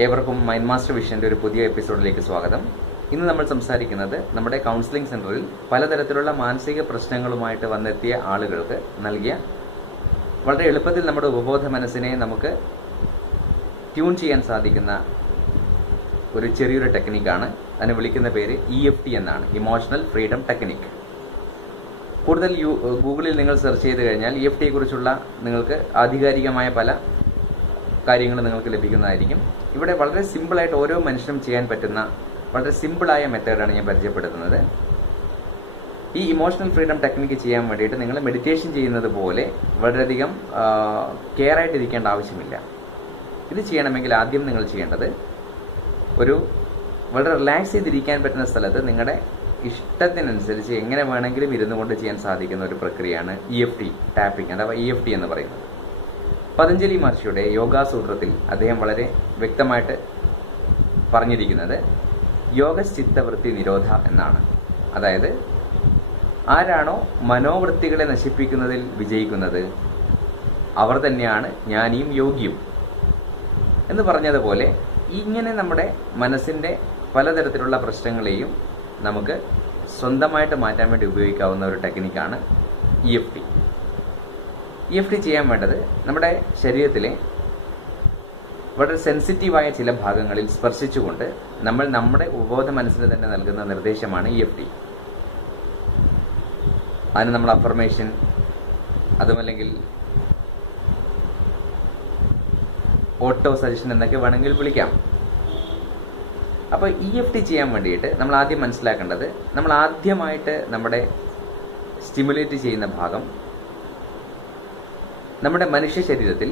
ഏവർക്കും mind master വിഷൻ്റെ ഒരു പുതിയ എപ്പിസോഡിലേക്ക് സ്വാഗതം. ഇന്ന് നമ്മൾ സംസാരിക്കുന്നത് നമ്മുടെ കൗൺസിലിംഗ് സെന്ററിൽ പലതരത്തിലുള്ള മാനസിക പ്രശ്നങ്ങളുമായിട്ട് വന്നെത്തിയ ആളുകൾക്ക് നൽകിയ വളരെ എളുപ്പത്തിൽ നമ്മുടെ ഉപബോധ മനസ്സിനെ നമുക്ക് ട്യൂൺ ചെയ്യാൻ സാധിക്കുന്ന ഒരു ചെറിയൊരു ടെക്നിക്കാണ്. അതിന് വിളിക്കുന്ന പേര് EFT എന്നാണ്, ഇമോഷണൽ ഫ്രീഡം ടെക്നിക്ക്. കൂടുതൽ ഗൂഗിളിൽ നിങ്ങൾ സെർച്ച് ചെയ്ത് കഴിഞ്ഞാൽ EFT കുറിച്ചുള്ള നിങ്ങൾക്ക് ആധികാരികമായ പല കാര്യങ്ങളും നിങ്ങൾക്ക് ലഭിക്കുന്നതായിരിക്കും. ഇവിടെ വളരെ സിമ്പിളായിട്ട് ഓരോ മനുഷ്യനും ചെയ്യാൻ പറ്റുന്ന വളരെ സിമ്പിളായ മെത്തേഡാണ് ഞാൻ പരിചയപ്പെടുത്തുന്നത്. ഈ ഇമോഷണൽ ഫ്രീഡം ടെക്നിക്ക് ചെയ്യാൻ വേണ്ടിയിട്ട് നിങ്ങൾ മെഡിറ്റേഷൻ ചെയ്യുന്നത് പോലെ വളരെയധികം കെയർ ആയിട്ടിരിക്കേണ്ട ആവശ്യമില്ല. ഇത് ചെയ്യണമെങ്കിൽ ആദ്യം നിങ്ങൾ ചെയ്യേണ്ടത് ഒരു വളരെ റിലാക്സ് ചെയ്തിരിക്കാൻ പറ്റുന്ന സ്ഥലത്ത് നിങ്ങളുടെ ഇഷ്ടത്തിനനുസരിച്ച് എങ്ങനെ വേണമെങ്കിലും ഇരുന്നു കൊണ്ട് ചെയ്യാൻ സാധിക്കുന്ന ഒരു പ്രക്രിയയാണ് EFT ടാപ്പിംഗ് അഥവാ EFT എന്ന് പറയുന്നത്. പതഞ്ജലി മഹർഷിയുടെ യോഗാസൂത്രത്തിൽ അദ്ദേഹം വളരെ വ്യക്തമായിട്ട് പറഞ്ഞിരിക്കുന്നത് യോഗശ്ചിത്തവൃത്തി നിരോധ എന്നാണ്. അതായത് ആരാണോ മനോവൃത്തികളെ നശിപ്പിക്കുന്നതിൽ വിജയിക്കുന്നത് അവർ തന്നെയാണ് ജ്ഞാനിയും യോഗിയും എന്ന് പറഞ്ഞതുപോലെ ഇങ്ങനെ നമ്മുടെ മനസ്സിൻ്റെ പലതരത്തിലുള്ള പ്രശ്നങ്ങളെയും നമുക്ക് സ്വന്തമായിട്ട് മാറ്റാൻ വേണ്ടി ഉപയോഗിക്കാവുന്ന ഒരു ടെക്നിക്കാണ് EFT. EFT ചെയ്യാൻ വേണ്ടത് നമ്മുടെ ശരീരത്തിലെ വളരെ സെൻസിറ്റീവായ ചില ഭാഗങ്ങളിൽ സ്പർശിച്ചുകൊണ്ട് നമ്മൾ നമ്മുടെ ഉപബോധ മനസ്സിന് തന്നെ നൽകുന്ന നിർദ്ദേശമാണ് EFT. അതിന് നമ്മൾ അഫർമേഷൻ അതുമല്ലെങ്കിൽ ഓട്ടോ സജഷൻ എന്നൊക്കെ വേണമെങ്കിൽ വിളിക്കാം. അപ്പോൾ EFT ചെയ്യാൻ വേണ്ടിയിട്ട് നമ്മൾ ആദ്യം മനസ്സിലാക്കേണ്ടത്, നമ്മൾ ആദ്യമായിട്ട് നമ്മുടെ സ്റ്റിമുലേറ്റ് ചെയ്യുന്ന ഭാഗം നമ്മുടെ മനുഷ്യ ശരീരത്തിൽ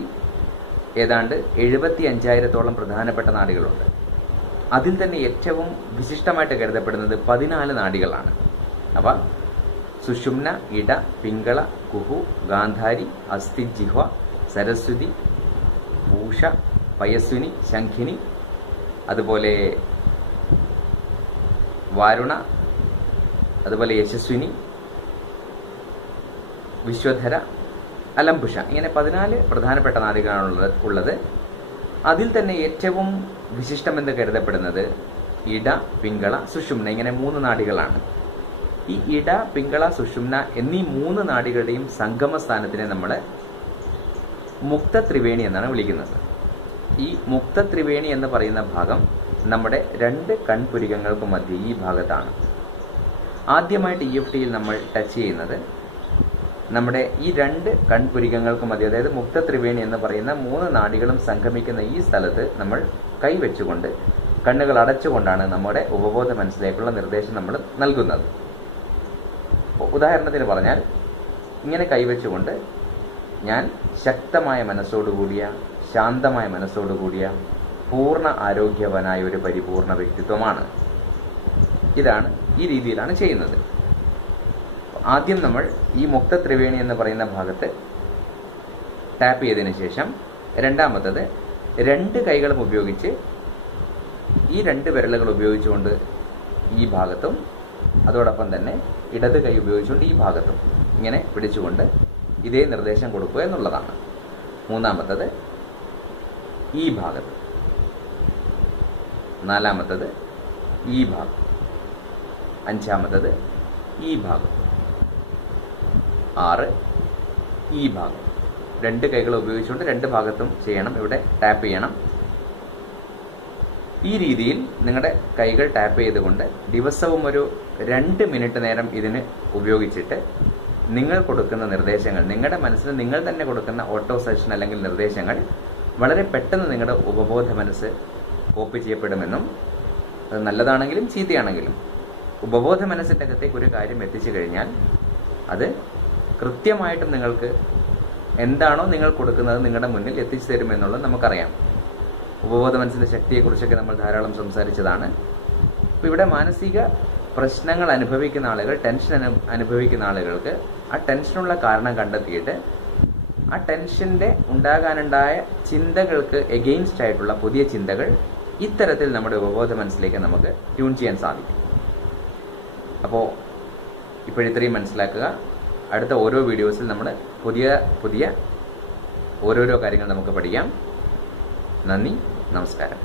ഏതാണ്ട് 75,000-ഓളം പ്രധാനപ്പെട്ട നാഡികളുണ്ട്. അതിൽ തന്നെ ഏറ്റവും വിശിഷ്ടമായിട്ട് കരുതപ്പെടുന്നത് 14 നാഡികളാണ്. അവ സുഷുമ്ന, ഇട, പിംഗള, കുഹു, ഗാന്ധാരി, അസ്ഥി, ജിഹ്വ, സരസ്വതി, പൂഷ, പയസ്വിനി, ശംഖിനി, അതുപോലെ വാരുണ, അതുപോലെ യശസ്വിനി, വിശ്വധര, അലംബുഷ, ഇങ്ങനെ 14 പ്രധാനപ്പെട്ട നാഡികളാണ് ഉള്ളത്. അതിൽ തന്നെ ഏറ്റവും വിശിഷ്ടമെന്ന് കരുതപ്പെടുന്നത് ഇട, പിംഗള, സുഷുമ്ന, ഇങ്ങനെ 3 നാഡികളാണ്. ഈ ഇട, പിംഗള, സുഷുമ്ന എന്നീ 3 നാഡികളുടെയും സംഗമ സ്ഥാനത്തിനെ നമ്മൾ മുക്ത ത്രിവേണി എന്നാണ് വിളിക്കുന്നത്. ഈ മുക്ത ത്രിവേണി എന്ന് പറയുന്ന ഭാഗം നമ്മുടെ 2 കൺപുരികങ്ങൾക്ക് മധ്യ ഈ ഭാഗത്താണ്. ആദ്യമായിട്ട് EFTയിൽ നമ്മൾ ടച്ച് ചെയ്യുന്നത് നമ്മുടെ ഈ 2 കൺപുരികങ്ങൾക്ക് മധ്യ, അതായത് മുക്ത ത്രിവേണി എന്ന് പറയുന്ന 3 നാഡികളും സംഗമിക്കുന്ന ഈ സ്ഥലത്ത് നമ്മൾ കൈവച്ചുകൊണ്ട് കണ്ണുകൾ അടച്ചുകൊണ്ടാണ് നമ്മുടെ ഉപബോധ മനസ്സിലേക്കുള്ള നിർദ്ദേശം നമ്മൾ നൽകുന്നത്. ഉദാഹരണത്തിന് പറഞ്ഞാൽ ഇങ്ങനെ കൈവച്ചുകൊണ്ട് ഞാൻ ശക്തമായ മനസ്സോടുകൂടിയ, ശാന്തമായ മനസ്സോടുകൂടിയ, പൂർണ്ണ ആരോഗ്യവനായ ഒരു പരിപൂർണ വ്യക്തിത്വമാണ്. ഈ രീതിയിലാണ് ചെയ്യുന്നത്. ആദ്യം നമ്മൾ ഈ മുക്ത ത്രിവേണി എന്ന് പറയുന്ന ഭാഗത്ത് ടാപ്പ് ചെയ്തതിന് ശേഷം രണ്ടാമത്തത് 2 കൈകളും ഉപയോഗിച്ച് ഈ 2 വിരലുകൾ ഉപയോഗിച്ചുകൊണ്ട് ഈ ഭാഗത്തും അതോടൊപ്പം തന്നെ ഇടത് കൈ ഉപയോഗിച്ചുകൊണ്ട് ഈ ഭാഗത്തും ഇങ്ങനെ പിടിച്ചുകൊണ്ട് ഇതേ നിർദ്ദേശം കൊടുക്കുക എന്നുള്ളതാണ്. മൂന്നാമത്തത് ഈ ഭാഗത്ത്, നാലാമത്തത് ഈ ഭാഗം, അഞ്ചാമത്തത് ഈ ഭാഗം, 6 ഈ ഭാഗം. 2 കൈകൾ ഉപയോഗിച്ചുകൊണ്ട് 2 ഭാഗത്തും ചെയ്യണം. ഇവിടെ ടാപ്പ് ചെയ്യണം. ഈ രീതിയിൽ നിങ്ങളുടെ കൈകൾ ടാപ്പ് ചെയ്തുകൊണ്ട് ദിവസവും ഒരു 2 മിനിറ്റ് നേരം ഇതിന് ഉപയോഗിച്ചിട്ട് നിങ്ങൾ കൊടുക്കുന്ന നിർദ്ദേശങ്ങൾ, നിങ്ങളുടെ മനസ്സിന് നിങ്ങൾ തന്നെ കൊടുക്കുന്ന ഓട്ടോ സജഷൻ അല്ലെങ്കിൽ നിർദ്ദേശങ്ങൾ വളരെ പെട്ടെന്ന് നിങ്ങളുടെ ഉപബോധ മനസ്സ് കോപ്പി ചെയ്യപ്പെടുമെന്നും, അത് നല്ലതാണെങ്കിലും ചീത്തയാണെങ്കിലും ഉപബോധ മനസ്സിൻ്റെ അകത്തേക്ക് ഒരു കാര്യം എത്തിച്ചു കഴിഞ്ഞാൽ അത് കൃത്യമായിട്ടും നിങ്ങൾക്ക് എന്താണോ നിങ്ങൾ കൊടുക്കുന്നത് നിങ്ങളുടെ മുന്നിൽ എത്തിച്ചു തരുമെന്നുള്ളത് നമുക്കറിയാം. ഉപബോധ മനസ്സിൻ്റെ ശക്തിയെക്കുറിച്ചൊക്കെ നമ്മൾ ധാരാളം സംസാരിച്ചതാണ്. അപ്പോൾ ഇവിടെ മാനസിക പ്രശ്നങ്ങൾ അനുഭവിക്കുന്ന ആളുകൾ, ടെൻഷൻ അനുഭവിക്കുന്ന ആളുകൾക്ക് ആ ടെൻഷനുള്ള കാരണം കണ്ടെത്തിയിട്ട് ആ ടെൻഷൻ്റെ ഉണ്ടാകാനുണ്ടായ ചിന്തകൾക്ക് എഗെയിൻസ്റ്റ് ആയിട്ടുള്ള പുതിയ ചിന്തകൾ ഇത്തരത്തിൽ നമ്മുടെ ഉപബോധ മനസ്സിലേക്ക് നമുക്ക് ട്യൂൺ ചെയ്യാൻ സാധിക്കും. അപ്പോൾ ഇപ്പോഴിത്രയും മനസ്സിലാക്കുക. അടുത്ത ഓരോ വീഡിയോസിൽ നമ്മൾ പുതിയ ഓരോരോ കാര്യങ്ങൾ നമുക്ക് പഠിക്കാം. നന്ദി, നമസ്കാരം.